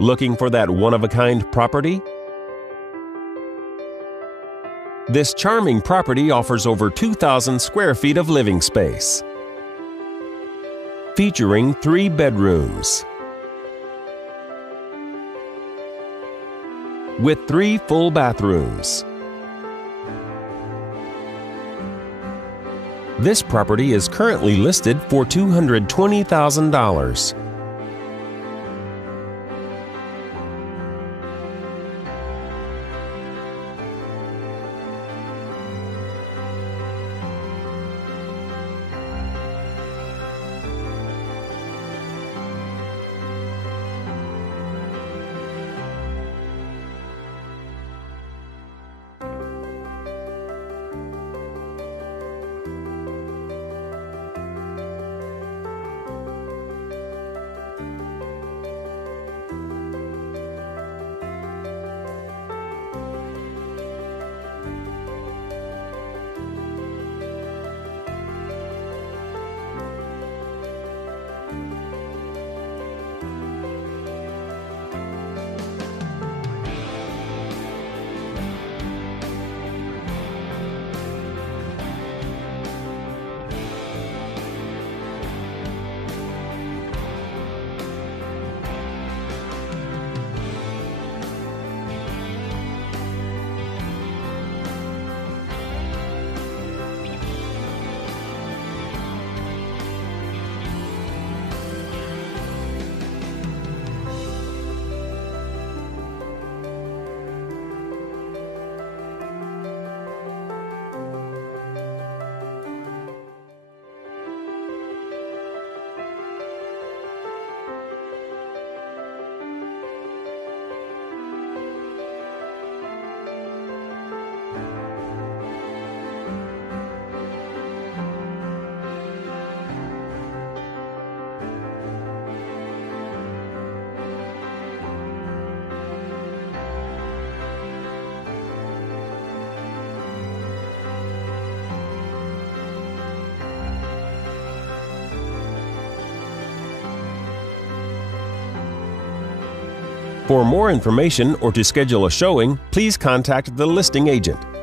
Looking for that one-of-a-kind property? This charming property offers over 2,000 square feet of living space, featuring 3 bedrooms with 3 full bathrooms. This property is currently listed for $220,000. For more information or to schedule a showing, please contact the listing agent.